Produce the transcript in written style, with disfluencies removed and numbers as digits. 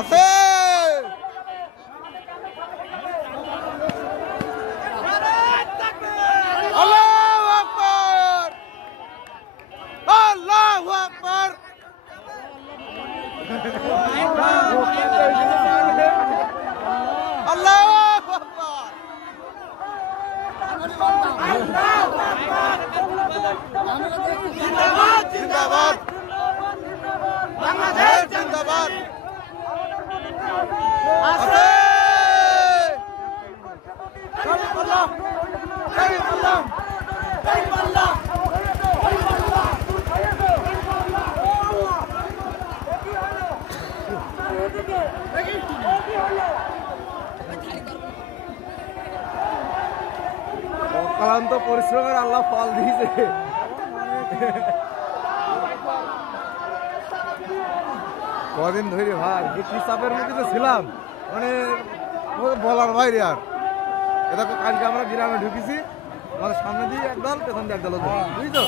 আছে আল্লাহু আকবার আল্লাহু আকবার আল্লাহু আকবার জিন্দাবাদ জিন্দাবাদ বাংলাদেশ জিন্দাবাদ আছে কালিমাল্লাহ কালিমাল্লাহ কালিমাল্লাহ অক্লান্ত পরিশ্রমের আল্লাহ ফল দিয়েছে। কদিন ধরে ভাই কি চাপের মধ্যে তো ছিলাম, মানে বলার বাইরে। আর এটা কালকে আমরা গ্রামে ঢুকেছি, আমাদের সামনে দিয়ে একদল পেছন দিয়ে একদল, বুঝছো।